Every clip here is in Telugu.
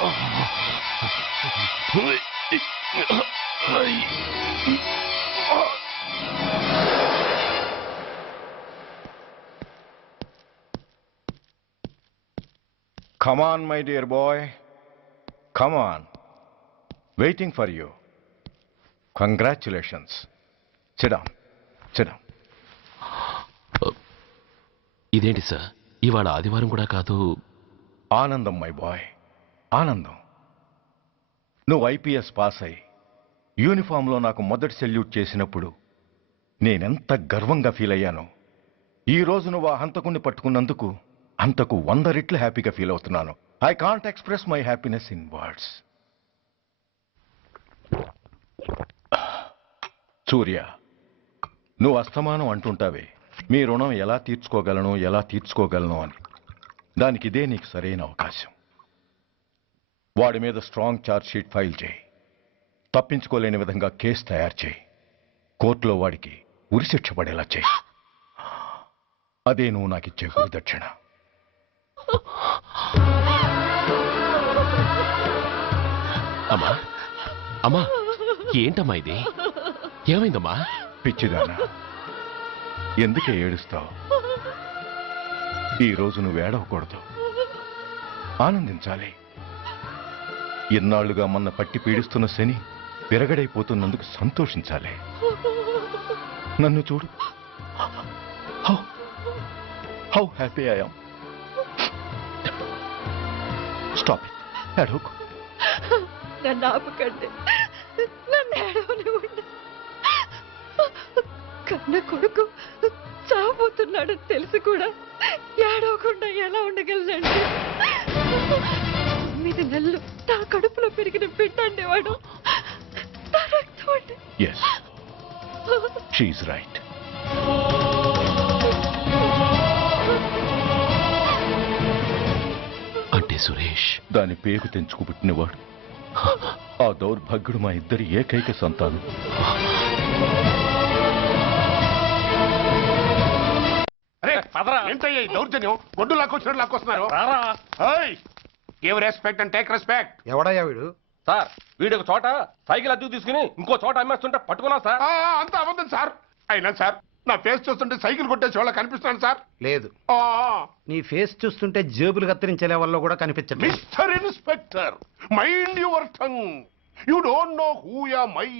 Come on, my dear boy. Come on. Waiting for you. Congratulations. Sit down. Sit down. ఇదేంటి సార్, ఇవాళ ఆదివారం కూడా కాదు. ఆనందం మై బాయ్, ఆనందం. నువ్వు ఐపీఎస్ పాస్ అయి యూనిఫామ్లో నాకు మొదటి సెల్యూట్ చేసినప్పుడు నేనెంత గర్వంగా ఫీల్ అయ్యానో, ఈరోజు నువ్వు ఆ హంతకుణ్ణి పట్టుకున్నందుకు అంతకు 100 రెట్లు హ్యాపీగా ఫీల్ అవుతున్నాను. I can't express my happiness in words. Surya, నువ్వు అస్తమానం అంటుంటావే మీ రుణం ఎలా తీర్చుకోగలను అని. దానికి ఇదే నీకు సరైన అవకాశం. వాడి మీద స్ట్రాంగ్ ఛార్జ్ షీట్ ఫైల్ చేయి. తప్పించుకోలేని విధంగా కేసు తయారు చేయి. కోర్టులో వాడికి ఉరిశిక్ష పడేలా చేయి. అదే నువ్వు నాకిచ్చే గురుదక్షిణ. అమ్మా, అమ్మా, ఏంటమ్మా ఇది? ఏమైందమ్మా? పిచ్చిదానా, ఎందుకే ఏడుస్తావు? ఈరోజు నువ్వు ఏడవకూడదు, ఆనందించాలి. ఇన్నాళ్లుగా మొన్న పట్టి పీడిస్తున్న శని విరగడైపోతున్నందుకు సంతోషించాలి. నన్ను చూడు, how happy I am. Stop it, ఏడవకు. నన్ను ఆపకండి, నన్ను ఏడవనివ్వండి. కన్న కొడుకు చావబోతున్నాడని తెలిసి కూడా ఏడవకుండా ఎలా ఉండగలనండి? 9 నెలలు నా కడుపులో పెరిగిన బిడ్డండి వాడు. నా రక్తం అండి. Yes, she's right. అంటే సురేష్ దాని పేగు తెంచుకు పుట్టినవాడు. ఆ దౌర్భాగ్యుడు మా ఇద్దరి ఏకైక సంతానం. ఏంటయ్యా దౌర్జన్యం? గొడ్డు లాక్కొచ్చినట్టు లాక్కొస్తున్నారు. Give respect and take respect. ఎవడయ్యా వీడు? సార్, వీడు ఒక చోట సైకిల్ అద్దెకు తీసుకుని ఇంకో చోట అమ్మేస్తుంటే పట్టుకున్నా సార్. అంత అబద్ధం సార్. అయినా సార్, నా ఫేస్ చూస్తుంటే సైకిల్ కొట్టే చోళ్ళ కనిపిస్తున్నాను సార్. లేదు, నీ ఫేస్ చూస్తుంటే జేబులు కత్తిరించే లెవెల్లో కూడా కనిపించదు. Mister inspector, mind your tongue. You don't know who am I.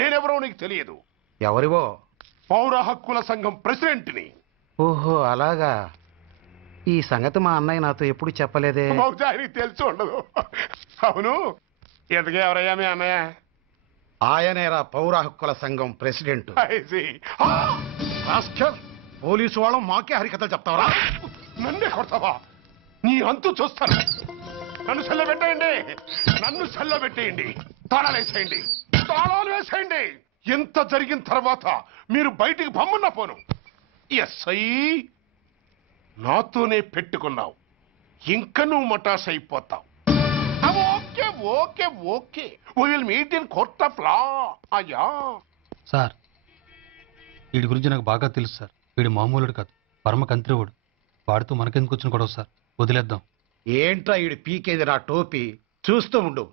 నేనెవరో నీకు తెలియదు. ఎవరివో? పౌర హక్కుల సంఘం ప్రెసిడెంట్ని. ఓహో, అలాగా. ఈ సంగతి మా అన్నయ్య నాతో ఎప్పుడు చెప్పలేదే. బహుశా ఆయనకి తెలిసి ఉండదు. అవును, ఎందుకే ఎవరయ్యా మీ అన్నయ్య? ఆయనేరా పౌర హక్కుల సంఘం ప్రెసిడెంట్. పోలీసు వాళ్ళం మాకే హరికథలు చెప్తావరా? నన్నే కొడతావా? నీ అంతు చూస్తాను. నన్ను సెల్లబెట్టేయండి, నన్ను సెల్లబెట్టేయండి. తాళాలు వేసేయండి, తాళాలు వేసేయండి. ఎంత జరిగిన తర్వాత మీరు బయటికి పమ్మన్నా పోను. ఎస్ఐ, నాతోనే పెట్టుకున్నావు, ఇంకా నువ్వు మటాస్ అయిపోతావు. Okay okay okay, we will meet in court of law. అయ్యా సార్, వీడి గురించి నాకు బాగా తెలుసు సార్. వీడు మామూలుడు కాదు, పరమ కంత్రివుడు. వాడితో మనకెందుకు వచ్చిన గొడవ సార్? వదిలేద్దాం. ఏంట్రా వీడి పీకేది నా టోపీ? చూస్తూ ఉండు.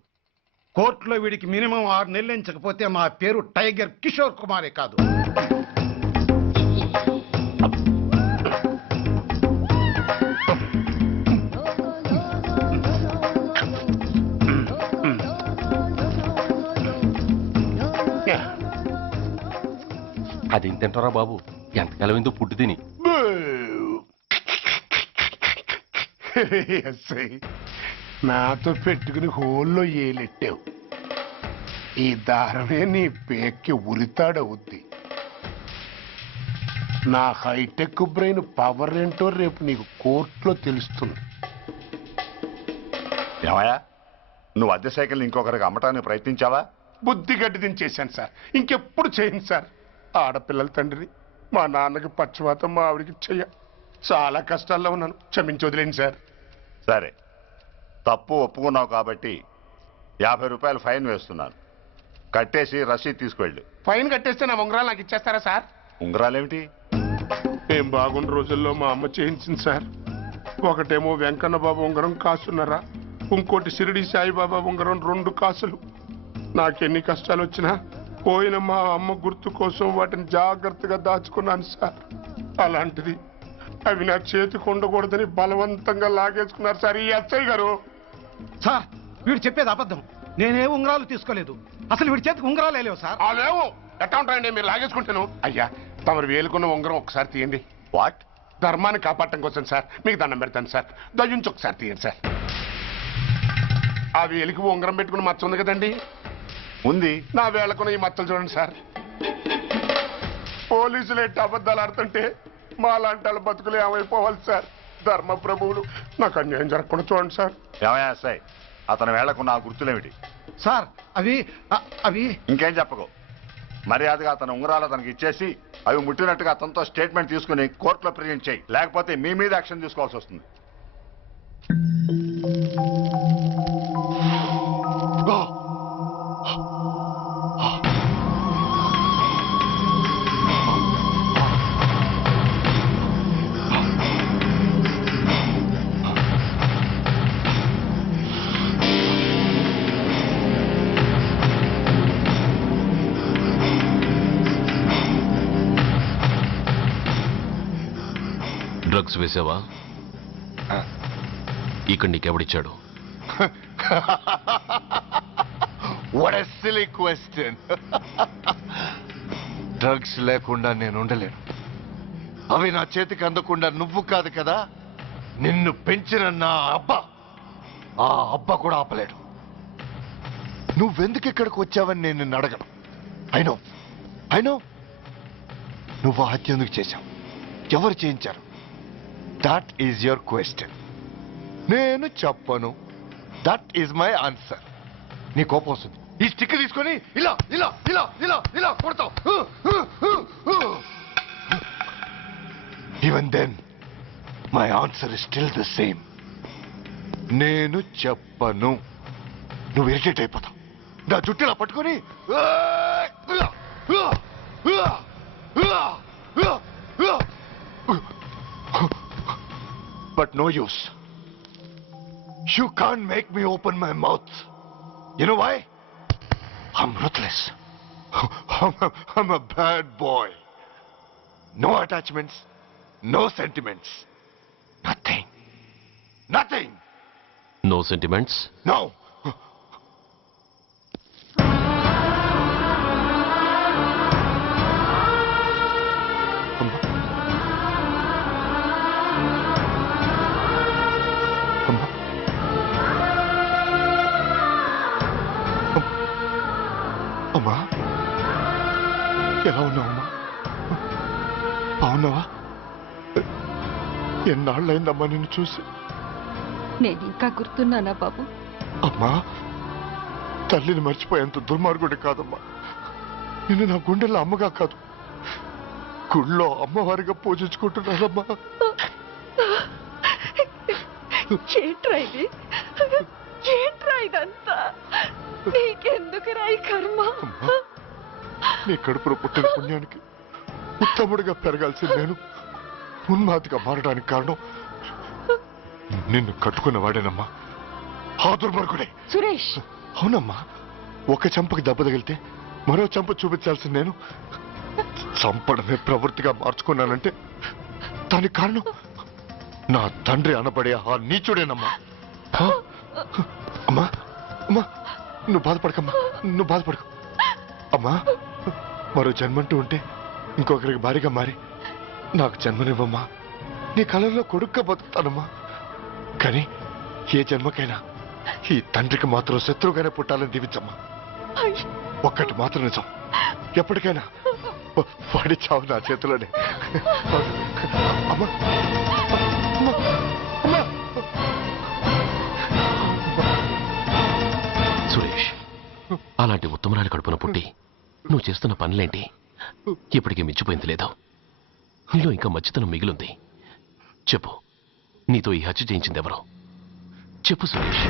కోర్టులో వీడికి మినిమం 6 నెలలు ఎంచకపోతే మా పేరు టైగర్ కిషోర్ కుమారే కాదు. అది తింటారా బాబు? ఎంతకాలం ఏందో పుట్టి తిని. నాతో పెట్టుకుని హోల్లో ఏలెట్టావు. ఈ దారమే నీ పేక్కి ఉరితాడవుద్ది. నా హైటెక్ బ్రెయిన్ పవర్ ఏంటో రేపు నీకు కోర్టులో తెలుస్తుంది. ఏమయ్యా, నువ్వు అద్దె సైకిల్ ఇంకొకరికి అమ్మటానికి ప్రయత్నించావా? బుద్ధి గడ్డి దించేశాను సార్, ఇంకెప్పుడు చేయను సార్. ఆడపిల్లల తండ్రిని, మా నాన్నకి పక్షవాతం, మా ఆవిడికి చెయ్య. చాలా కష్టాల్లో ఉన్నాను, క్షమించి వదిలేండి సార్. సరే, తప్పు ఒప్పుకున్నావు కాబట్టి 50 రూపాయలు ఫైన్ వేస్తున్నాను. కట్టేసి రసీదు తీసుకువెళ్ళు. ఫైన్ కట్టేస్తే నా ఉంగరాలు నాకు ఇచ్చేస్తారా సార్? ఉంగరాలేమిటి? ఏం బాగున్న రోజుల్లో మా అమ్మ చేయించింది సార్. ఒకటేమో వెంకన్న బాబు ఉంగరం కాసున్నారా, ఇంకోటి షిరిడి సాయిబాబా ఉంగరం 2 కాసులు. నాకెన్ని కష్టాలు వచ్చినా పోయిన మా అమ్మ గుర్తు కోసం వాటిని జాగ్రత్తగా దాచుకున్నాను సార్. అలాంటిది అవి నా చేతికి ఉండకూడదని బలవంతంగా లాగేసుకున్నారు సార్ ఈ ఎస్ఐ గారు. సార్ వీడు చెప్పేది అబద్ధం. నేనే ఉంగరాలు తీసుకోలేదు. అసలు వీడి చేతికి ఉంగరాలే లేవు సార్. ఆ లేవు ఎట్టా ఉంటాయండి మీరు లాగేసుకుంటాను. అయ్యా తమరు వేలుకున్న ఉంగరం ఒకసారి తీయండి. వాట్? ధర్మాన్ని కాపాడటం కోసం సార్. మీకు దండం పెడతాను సార్. దయ్యుంచి ఒకసారి తీయండి సార్. ఆ వేలికి ఉంగరం పెట్టుకుని మచ్చ ఉంది కదండి, ఉంది. నా వేళకున్న ఈ మచ్చలు చూడండి సార్. పోలీసులు ఎట్టి అబద్ధాలు ఆడుతుంటే మా లాంటి వాళ్ళ బతుకులు ఏమైపోవాలి సార్. ధర్మ ప్రభువులు నాకు అన్యాయం జరగకుండా చూడండి సార్. ఏమయ్యా ఎస్ఐ, అతని వేళకున్న ఆ గుర్తులేమిటి? సార్ అవి ఇంకేం చెప్పకు. మర్యాదగా అతని ఉంగరాలు అతనికి ఇచ్చేసి అవి ముట్టినట్టుగా అతనితో స్టేట్మెంట్ తీసుకుని కోర్టులో ప్రజెంట్ చేయి. లేకపోతే మీ మీద యాక్షన్ తీసుకోవాల్సి వస్తుంది. డ్రగ్స్ వేసావా? ఇక్కడ నీకెవడిచ్చాడు? What a silly question. Drugs లేకుండా నేను ఉండలేను. అవి నా చేతికి అందకుండా నువ్వు కాదు కదా, నిన్ను పెంచిన నా అబ్బా, ఆ అబ్బా కూడా ఆపలేడు. నువ్వెందుకు ఇక్కడికి వచ్చావని నేను నిన్ను అడగను. అయినో నువ్వు ఆ హత్య ఎందుకు చేశావు? ఎవరు చేయించారు? That is your question. నేను చెప్పను. That is my answer. నీ కోపం వస్తుంది, ఈ స్టిక్ తీసుకొని ఇలా ఇలా ఇలా ఇలా ఇలా కొడతావు. Even then my answer is still the same. నేను చెప్పను. నువ్వు ఇరిటేట్ అయిపోతావు. నా జుట్టులా పట్టుకొని but no use. You can't make me open my mouth. You know why? I'm ruthless. I'm a bad boy. No attachments, no sentiments. Nothing. No sentiments? No. అమ్మా, ఎలా ఉన్నావమ్మా? బాగున్నావా? ఎన్నాళ్ళైందమ్మా నిన్ను చూసి? నేను ఇంకా గుర్తున్నానా బాబు? అమ్మా, తల్లిని మర్చిపోయేంత దుర్మార్గుడి కాదమ్మా. నిన్ను నా గుండెల్లో అమ్మగా కాదు, గుళ్ళో అమ్మవారిగా పూజించుకుంటున్నానమ్మా. ఏంట్రా ఇది? ఏంట్రా ఇదంతా? నీకెందుకు రాయి కర్మ? నీ కడుపులో పుట్టిన పుణ్యానికి ఉత్తముడిగా పెరగాల్సిన నేను ఉన్మాదిగా మారడానికి కారణం నిన్ను కట్టుకున్న వాడేనమ్మా. ఆ దుర్మార్గుడే సురేష్. అవునమ్మా, ఒక చెంపకి దెబ్బ తగిలితే మరో చెంప చూపించాల్సిన నేను చంపడమే ప్రవృత్తిగా మార్చుకున్నానంటే దానికి కారణం నా తండ్రి అనబడే ఆ నీచుడేనమ్మా. అమ్మా అమ్మా, నువ్వు బాధపడకమ్మా, నువ్వు బాధపడకు. అమ్మా, మరో జన్మంటూ ఉంటే ఇంకొకరికి భారీగా మారి నాకు జన్మనివ్వమ్మా. నీ కళల్లో కొడుగ్గా బతుకుతానమ్మా. కానీ ఏ జన్మకైనా ఈ తండ్రికి మాత్రం శత్రువుగానే పుట్టాలని దీవించమ్మా. ఒక్కటి మాత్రం నిజం, ఎప్పటికైనా వాడి చావు నా చేతిలోనే. అమ్మా అమ్మా అమ్మా. సురేష్, అలాంటి ఉత్తమరాలి కడుపున పుట్టి నువ్వు చేస్తున్న పనులేంటి? ఇప్పటికీ మించిపోయింది లేదా? నీలో ఇంకా మంచితనం మిగిలింది. చెప్పు, నీతో ఈ హత్య చేయించింది ఎవరు? చెప్పు సురేష్.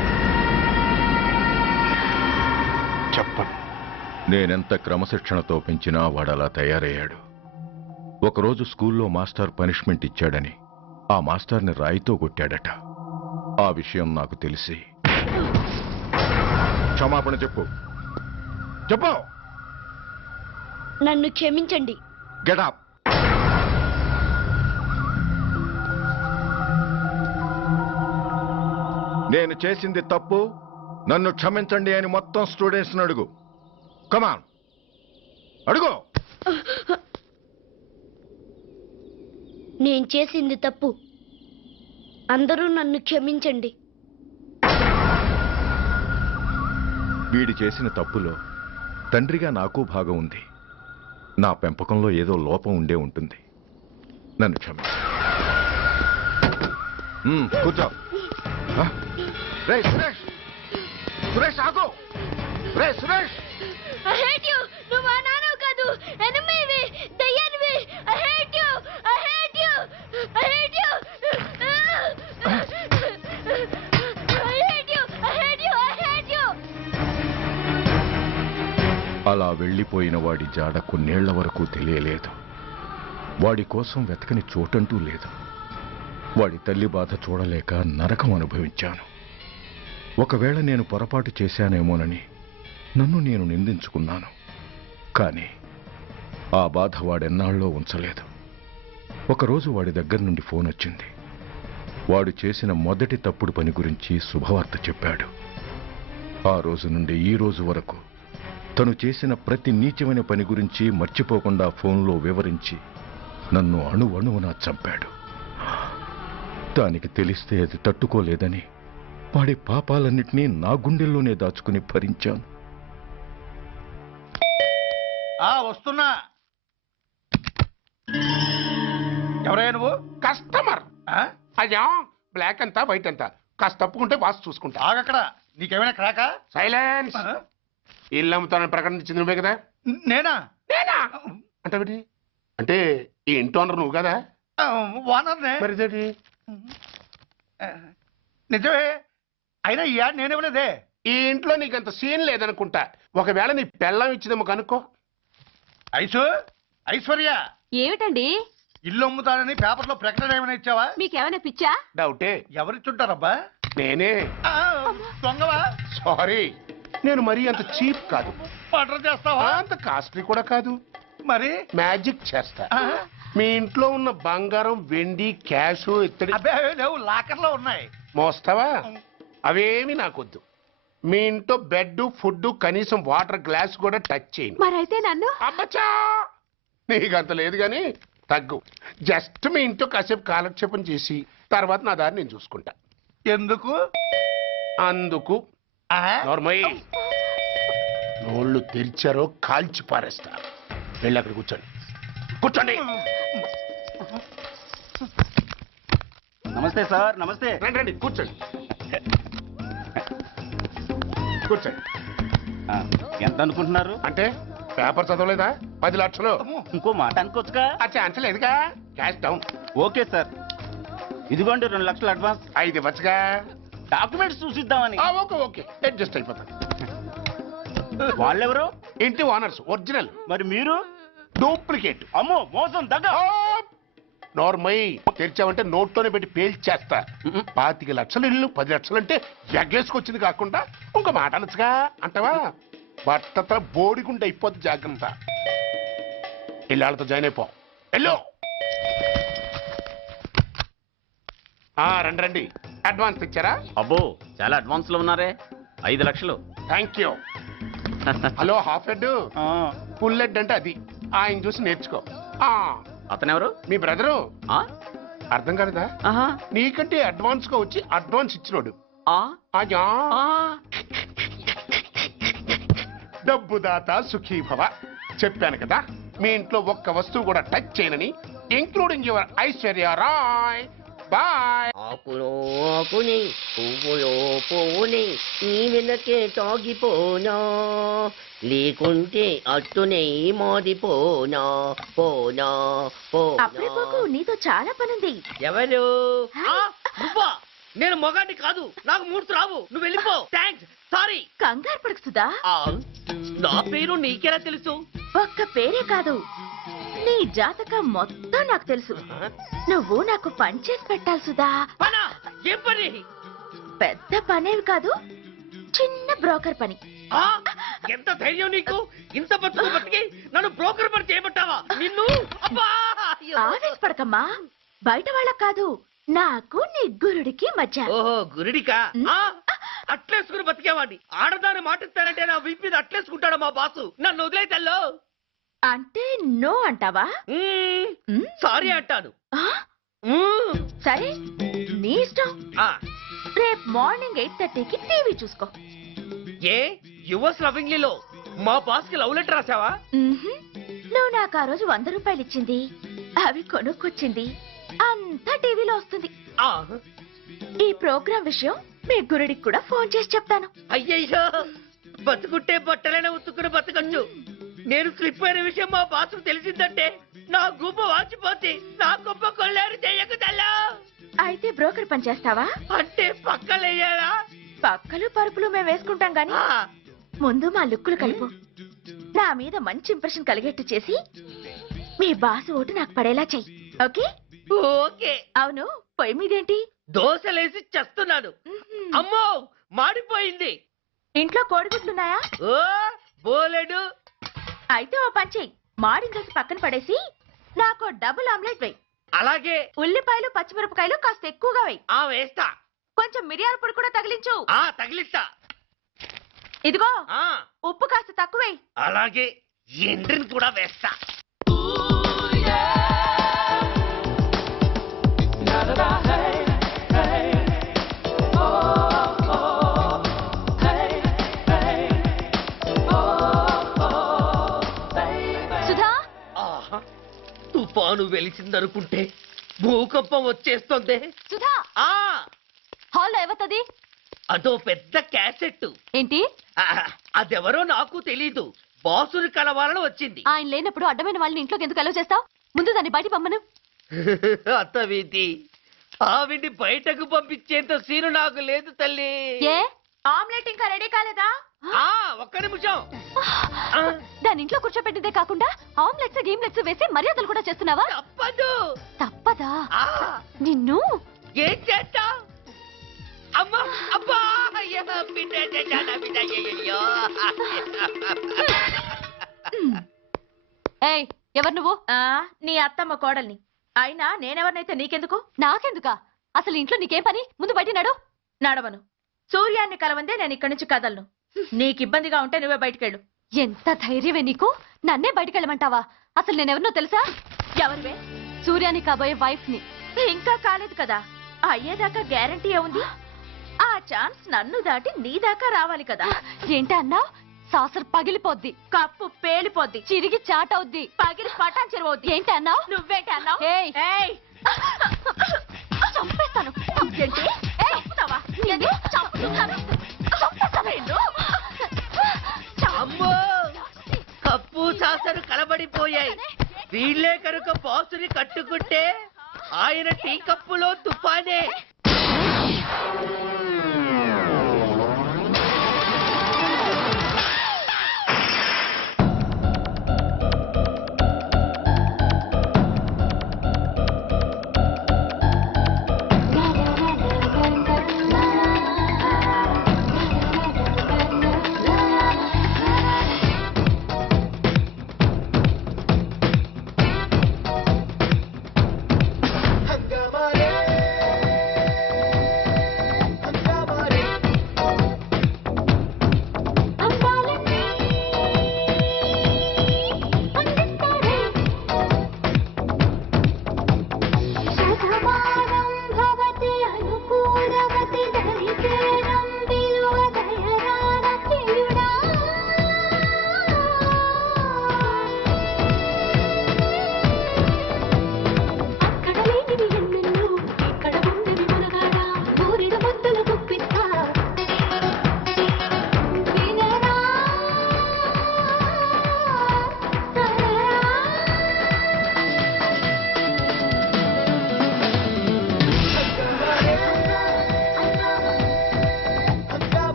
చెప్పను. నేనెంత క్రమశిక్షణతో పెంచినా వాడలా తయారయ్యాడు. ఒకరోజు స్కూల్లో మాస్టర్ పనిష్మెంట్ ఇచ్చాడని ఆ మాస్టర్ని రాయితో కొట్టాడట. ఆ విషయం నాకు తెలిసి క్షమాపణ చెప్పు. చెప్పు. నన్ను క్షమించండి. Get up. నేను చేసింది తప్పు, నన్ను క్షమించండి అని మొత్తం స్టూడెంట్స్ అడుగు. కమాన్, అడుగు. నేను చేసింది తప్పు, అందరూ నన్ను క్షమించండి. వీడి చేసిన తప్పులో తండ్రిగా నాకు భాగం ఉంది. నా పెంపకంలో ఏదో లోపం ఉండే ఉంటుంది. నన్ను క్షమించు. కూర్చో. రే సురేష్, సురేష్ ఆగు. రే సురేష్, I hate you. నువ్వు మా నాన్నవు కాదు, ఎనిమివి, దయ్యానివి. I hate you. I hate you. I hate you. I hate you. I hate you. I hate you. అలా వెళ్ళిపోయిన వాడి జాడ కొన్నేళ్ల వరకు తెలియలేదు. వాడి కోసం వెతకని చోటంటూ లేదు. వాడి తల్లి బాధ చూడలేక నరకం అనుభవించాను. ఒకవేళ నేను పొరపాటు చేశానేమోనని నన్ను నేను నిందించుకున్నాను. కానీ ఆ బాధ వాడెన్నాళ్ళలో ఉంచలేదు. ఒకరోజు వాడి దగ్గర నుండి ఫోన్ వచ్చింది. వాడు చేసిన మొదటి తప్పుడు పని గురించి శుభవార్త చెప్పాడు. ఆ రోజు నుండి ఈ రోజు వరకు తను చేసిన ప్రతి నీచమైన పని గురించి మర్చిపోకుండా ఫోన్లో వివరించి నన్ను అణువణువునా చంపాడు. దానికి తెలిస్తే అది తట్టుకోలేదని వాడి పాపాలన్నిటినీ నా గుండెల్లోనే దాచుకుని భరించాను. వస్తున్నా. ఎవరయ్యా నువ్వు? కస్టమర్. అయ్యా, బ్లాక్ అంతా వైట్ అంతా కాస్త తప్పుకుంటే బాస్ చూసుకుంటా. ఆగక్కడ. నీకేమైనా క్రాకా? సైలెన్స్. ఇల్లు అమ్ముతానని ప్రకటించింది నువ్వే కదా? నేనా? నేనా అంటే అంటే ఈ ఇంటి ఓనర్ నువ్వు కదా? ఓనర్నే. మరి ఇదేంటి? నిజమే. అయినా ఈ యాడ్ నేనేవలేదే. ఈ ఇంట్లో నీకంత సీన్ లేదనుకుంటా. ఒకవేళ నీ పెళ్ళం ఇచ్చిందేమో కనుక్కో. ఐశ్వర్య, ఏమిటండి? ఇల్లు అమ్ముతానని పేపర్లో ప్రకటన ఏమైనా ఇచ్చావా? మీకేమైనా పిచ్చా? డౌటే. ఎవరిచ్చుంటారబ్బా? నేనే. దొంగవా? సారీ, నేను మరీ అంత చీప్ కాదు. మర్డర్ చేస్తావా? అంత కాస్ట్లీ కూడా కాదు. మరి మ్యాజిక్ చేస్తా. మీ ఇంట్లో ఉన్న బంగారం, వెండి, క్యాష్, ఇత్తడి అబ్బే లేవు, లాకర్లో ఉన్నాయి. మోస్తావా? అవేమి నాకొద్దు. మీ ఇంట్లో బెడ్, ఫుడ్, కనీసం వాటర్ గ్లాస్ కూడా టచ్ చేయను. మరైతే నన్ను? అబ్బచ్చా, నీకంత లేదు గాని తగ్గు. జస్ట్ మీ ఇంట్లో కాసేపు కాలక్షేపం చేసి తర్వాత నా దారి నేను చూసుకుంటా. ఎందుకు? అందుకు. నోర్మయ్య, నోళ్ళు తెరిచారో కాల్చి పారేస్తా. వెళ్ళి అక్కడ కూర్చోండి. కూర్చోండి. నమస్తే సార్. నమస్తే. రండి రండి, కూర్చోండి. కూర్చోండి. ఎంత అనుకుంటున్నారు? అంటే పేపర్ చదవలేదా? 10 లక్షలు. ఇంకో మాట అనుకోవచ్చుగా. ఆ ఛాన్స్ లేదుగా. Cash down. ఓకే సార్, ఇదిగోండి 2 లక్షలు అడ్వాన్స్. 5 ఇవ్వచ్చుగా. డాక్యుమెంట్స్ చూసిద్దామని. ఓకే ఓకే, అడ్జస్ట్ అయిపోతాను. వాళ్ళెవరు? ఇంటి ఓనర్స్, ఒరిజినల్. మరి మీరు? డూప్లికేట్. అమ్మో, మోసం, దగ్గ. నోర్మై, తెరిచావంటే నోట్లోనే పెట్టి పేల్చేస్తా. 25 లక్షలు ఇల్లు 10 లక్షలు అంటే ఎగ్గేసుకొచ్చింది కాకుండా ఇంకో మాట అనొచ్చుగా. అంటావా? బట్టతో బోడిగుండి అయిపోద్ది. జాగ్రత్త. ఇల్లాళ్ళతో జాయిన్ అయిపో. ఎల్లో. రండి రండి. అడ్వాన్స్ ఇచ్చారా? అబ్బో, చాలా అడ్వాన్స్ లో ఉన్నారే. 5 లక్షలు. Thank you. Hello, half head, full head అంటే అది. ఆయన చూసి నేర్చుకో. అతనెవరు? మీ బ్రదరు. అర్థం కాలేదా? నీకంటే అడ్వాన్స్ గా వచ్చి అడ్వాన్స్ ఇచ్చినోడు. డబ్బు దాత సుఖీభవ. చెప్పాను కదా, మీ ఇంట్లో ఒక్క వస్తువు కూడా టచ్ చేయనని, including your Aishwarya Rai. Bye. ఆకులో ఆకుని, పువ్వులో పువ్వుని, నీ వెనకే తాగిపోనా, లేకుంటే అట్టునే మారిపోనా. పోనా అప్పుడే నీతో చాలా పనుంది. ఎవరు? నువ్వా? నేను మొగాన్ని కాదు, నాకు మూర్తి రావు. నువ్వు వెళ్ళిపో. Thanks, sorry. కంగారు పడుకుతుందా? నా పేరు నీకెలా తెలుసు? ఒక్క పేరే కాదు, నీ జాతకం మొత్తం నాకు తెలుసు. నువ్వు నాకు పని చేసి పెట్టాలి సుధా. పనా? ఏం పని? పెద్ద పనేవి కాదు, చిన్న బ్రోకర్ పని. ఆ, ఎంత ధైర్యం నీకు? ఇంత బతుకు బతికి నన్ను బ్రోకర్ పని చేయబట్టావా? నిన్ను అబ్బా! అయ్యో. ఆవేశపడకమ్మా, బయట వాళ్ళకి కాదు, నాకు నీ గురుడికి మధ్య. ఓహో, గురుడికా? ఆ, అట్లేసుకుని బతికేవాడిని. ఆడదాని మాటిస్తానంటే నా వీపు మీద అట్లేసుకుంటాడు మా బాసు. నన్ను వదిలేతల్లో. అంటే నో అంటావా? సారీ అంటాను. ఆ? మ్మ్. సరే, నీ ఇష్టం. ఆ, రేపు మార్నింగ్ 8:30కి టీవీ చూసుకో. ఏ యువర్స్ లవింగ్లీలో మా బాస్ కి లవ్ లెటర్ రాసావా? మ్మ్హ్మ్. నువ్వు నాకు ఆ రోజు 100 రూపాయలు ఇచ్చింది, అవి కొనుక్కొచ్చింది అంతా టీవీలో వస్తుంది. ఆ, ఈ ప్రోగ్రాం విషయం మీ గురుడికి కూడా ఫోన్ చేసి చెప్తాను. అయ్యయ్యో, బతుకుంటే బట్టలైనా ఉత్తుకుని బతకచ్చు. నేను స్లిప్ అయిన విషయం మా బాసు తెలిసిందంటే నా గుబ్బ వాచిపోతే నా గొప్ప కొల్లారు చెయ్యకు తల్లా. అయితే బ్రోకర్ పని చేస్తావా? అంటే పక్కలేయాలా? పక్కలు పరుపులు మేము వేసుకుంటాం గాని ఆ, ముందు మా లుక్కులు కలుపు. నా మీద మంచి ఇంప్రెషన్ కలిగేట్టు చేసి మీ బాసు ఓటు నాకు పడేలా చెయ్యి. ఓకే? ఓకే. అవును, పొయ్యి మీదేంటి? దోశలేసి చస్తున్నాను. మ్మ్హ్మ్. అమ్మో, మాడిపోయింది. ఇంట్లో కోడిగుడ్లున్నాయా? ఓ బోలెడు. అయితే ఓ పని చెయ్యి, మాడిన దోశ పక్కన పడేసి నాకు డబుల్ ఆమ్లెట్ వెయ్యి. అలాగే. ఉల్లిపాయలు పచ్చిమిరపకాయలు కాస్త ఎక్కువగా వెయ్యి. ఆ, వేస్తా. కొంచెం మిరియాల పొడి కూడా తగిలించు. ఆ, తగిలిస్తా. ఇదిగో ఆ, ఉప్పు కాస్త తక్కువ వెయ్యి. అలాగే. ఎండ్రిని కూడా వేస్తా. సుధా, ఆహా, తుఫాను వెలిసిందనుకుంటే భూకంపం వచ్చేస్తుంది. సుధా, ఆ, హాల్లో ఏవతది? అదో పెద్ద క్యాసెట్. ఏంటి? అదెవరో నాకు తెలీదు. బాసుని కలవాలని వచ్చింది. ఆయన లేనప్పుడు అడ్డమైన వాళ్ళని ఇంట్లోకి ఎందుకు అలౌ చేస్తావు? ముందు దాన్ని బయట పంపను. అత్తవిధి, ఆవిడ్ని బయటకు పంపించేంత సీను నాకు లేదు తల్లి. ఏ ఆమ్లెట్ ఇంకా రెడీ కాలేదా? ఆ, ఒక్క నిమిషం. ఆ, దాని ఇంట్లో కూర్చోపెట్టిందే కాకుండా ఆమ్లెట్స్ గేమ్లెట్స్ వేసి మర్యాదలు కూడా చేస్తున్నావా? తప్పదు. తప్పదా? ఆ, నిన్ను ఏం చేస్తా? అమ్మా, అబ్బా, అయ్యో, బిడ్డ, నా బిడ్డ, అయ్యయ్యో. ఏయ్, ఎవరు నువ్వు? నీ అత్తమ్మ కోడల్ని. అయినా నేనెవరినైతే నీకెందుకు? నాకెందుకా? అసలు ఇంట్లో నీకేం పని? ముందు బయట నడు. నడవను. సూర్యాన్ని కలవందే నేను ఇక్కడి నుంచి కదలను. నీకు ఇబ్బందిగా ఉంటే నువ్వే బయటకెళ్ళు. ఎంత ధైర్యమే నీకు? నన్నే బయటకెళ్ళమంటావా? అసలు నేనెవరినో తెలుసా? ఎవరివే? సూర్యాని కాబోయే వైఫ్ ని. ఇంకా కాలేదు కదా, అయ్యేదాకా గ్యారంటీ ఏముంది? ఆ ఛాన్స్ నన్ను దాటి నీ దాకా రావాలి కదా. ఏంటి అన్నా? సాసర్ పగిలిపోద్ది, కప్పు పేలిపోద్ది, చిరిగి చాటవుద్ది, పగిలి పటాన్ చెరువవుద్ది. ఏంటి అన్నా? నువ్వేంటి అన్నావు? చంపేస్తాను. ఏంటి? చంపుతావా? చంపుతాను. చంపేస్తాను నిన్ను. అమ్మో, కప్పు సాసరు కలబడిపోయాయి. వీళ్ళే కనుక బాసుని కట్టుకుంటే ఆయన టీ కప్పులో తుఫానే.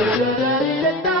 da